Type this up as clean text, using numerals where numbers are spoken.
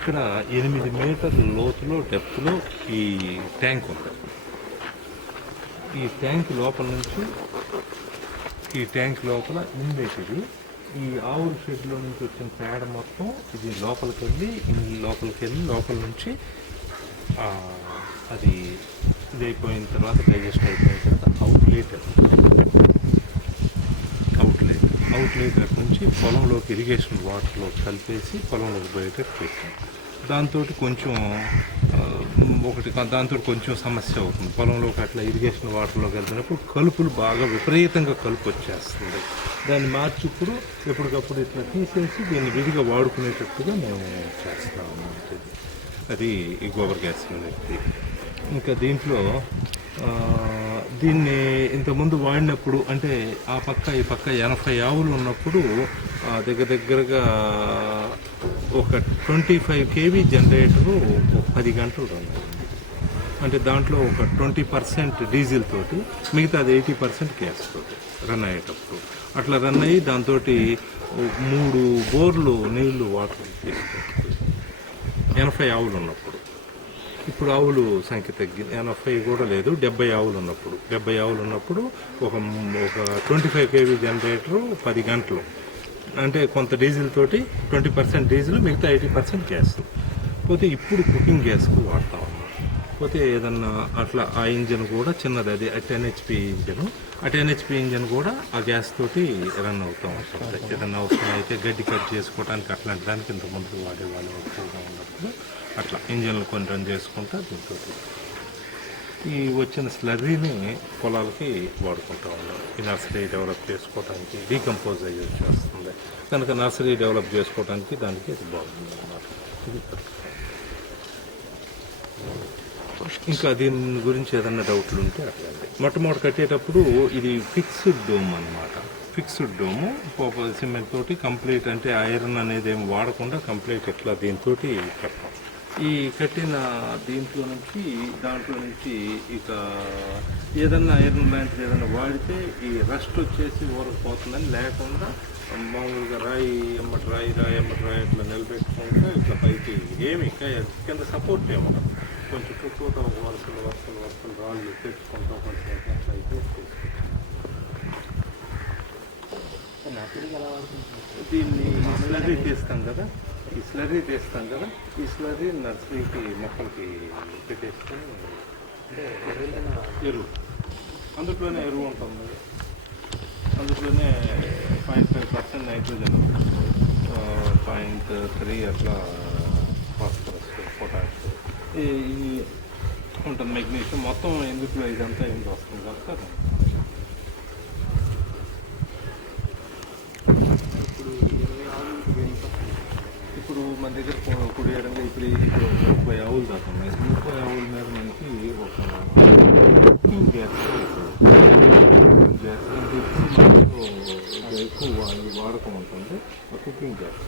ఇక్కడ 8 మీటర్ల లోతులో డెప్త్లో ఈ ట్యాంక్ ఉంది. ఈ ట్యాంక్ లోపల నుంచి ఈ ట్యాంక్ లోపల ఉండేటిది ఈ ఆవుల షెడ్లో నుంచి వచ్చిన పేడ మొత్తం ఇది లోపలికి వెళ్ళి లోపల నుంచి అది ఇది అయిపోయిన తర్వాత డైజెస్ట్ అయిపోయిన తర్వాత అవుట్లెట్ అటు నుంచి పొలంలోకి ఇరిగేషన్ వాటర్లో కలిపేసి పొలంలోకి పోయేటట్టు పెట్టాం. దాంతో కొంచెం సమస్య అవుతుంది. పొలంలోకి అట్లా ఇరిగేషన్ వాటర్లోకి వెళ్తున్నప్పుడు కలుపులు బాగా విపరీతంగా కలుపు వచ్చేస్తుంది. దాన్ని మార్చి ఇప్పుడు ఎప్పటికప్పుడు ఇట్లా తీసేసి దీన్ని విడిగా వాడుకునేటట్టుగా మేము చేస్తాము. అది ఈ గోబర్ గ్యాస్ యూనిట్ది. ఇంకా దీంట్లో దీన్ని ఇంతకుముందు వాడినప్పుడు అంటే ఆ పక్క ఈ పక్క 80 ఆవులు ఉన్నప్పుడు దగ్గరగా ఒక 25 kV జనరేటరు 10 గంటలు రన్ అయింది. అంటే దాంట్లో ఒక 20% డీజిల్ తోటి మిగతాది 80% గ్యాస్ తోటి రన్ అయ్యేటప్పుడు అట్లా రన్ అయ్యి దాంతో 3 బోర్లు నీళ్లు వాటర్ తీసుకుంటుంది 80 ఆవులు ఉన్నప్పుడు. ఇప్పుడు ఆవులు సంఖ్య తగ్గింది, 80 కూడా లేదు, 70 ఆవులు ఉన్నప్పుడు ఒక 25 kV జనరేటరు 10 గంటలు అంటే కొంత డీజిల్ తోటి 20% డీజిల్ మిగతా 80% గ్యాస్. పోతే ఇప్పుడు కుకింగ్ గ్యాస్కు వాడతా ఉన్నాం. పోతే ఏదన్నా అట్లా ఆ ఇంజన్ కూడా చిన్నది, అది 10 HP ఇంజన్. ఆ 10 HP ఇంజన్ కూడా ఆ గ్యాస్ తోటి రన్ అవుతూ ఉంటుంది. ఏదన్నా అవసరం అయితే గడ్డి కట్ చేసుకోవడానికి అట్లాంటి దానికి ఇంతకుముందు వాడేవాళ్ళు ఎక్కువగా ఉన్నప్పుడు అట్లా ఇంజన్లు కొన్ని రన్ చేసుకుంటా దీంతో ఈ వచ్చిన స్లర్రీని పొలాలకి వాడుకుంటూ ఉన్నాం. ఈ నర్సరీ డెవలప్ చేసుకోవడానికి డీకంపోజ్ అయ్యి వచ్చేస్తుంది కనుక నర్సరీ డెవలప్ చేసుకోవడానికి దానికి ఇది బాగుంది అన్నమాట. ఇంకా దీని గురించి ఏదన్నా డౌట్లు ఉంటే అట్లాంటి మొట్టమొదటి కట్టేటప్పుడు ఇది ఫిక్స్డ్ డోమ్ అన్నమాట. ఫిక్స్డ్ డోము సిమెంట్ తోటి కంప్లీట్, అంటే ఐరన్ అనేది ఏమి వాడకుండా కంప్లీట్ ఇట్లా దీంతో కట్టాం. ఈ కట్టిన దాంట్లో నుంచి ఇక ఏదన్నా ఐరన్ లాంటిది ఏదన్నా వాడితే ఈ రస్ట్ వచ్చేసి ఊరకపోతుందని లేకుండా మామూలుగా రాయి అట్లా నిలబెట్టుకుంటే ఇట్లా పైకి ఏమి కింద సపోర్ట్ ఏమన్నా కొంచెం చుట్టూతో వరుసలు రాళ్ళు తెచ్చుకుంటాం కొంచెం అట్లా అయితే దీన్ని స్లర్రీ తీస్తాం కదా, ఈ స్లర్రీ నర్సరీకి మొక్కలకి పెట్టేసుకొని ఎరువు, అందులోనే ఎరువు ఉంటుంది. అందులోనే 0.5% నైట్రోజన్, 0.3 అట్లా ఫాస్ఫరస్, పొటాష్ ఉంటుంది, మెగ్నీషియం మొత్తం ఎందుకు ఇదంతా ఏం వస్తుంది కదా. ఇప్పుడు మన దగ్గర కుడియడంగా ఇప్పుడు 30 ఆవులు దాకా ఉన్నాయి. 30 ఆవుల మీద మనకి ఒక కుకింగ్ గ్యాస్ అంటే ఎక్కువ వాడకం ఉంటుంది. ఆ కుకింగ్ గ్యాస్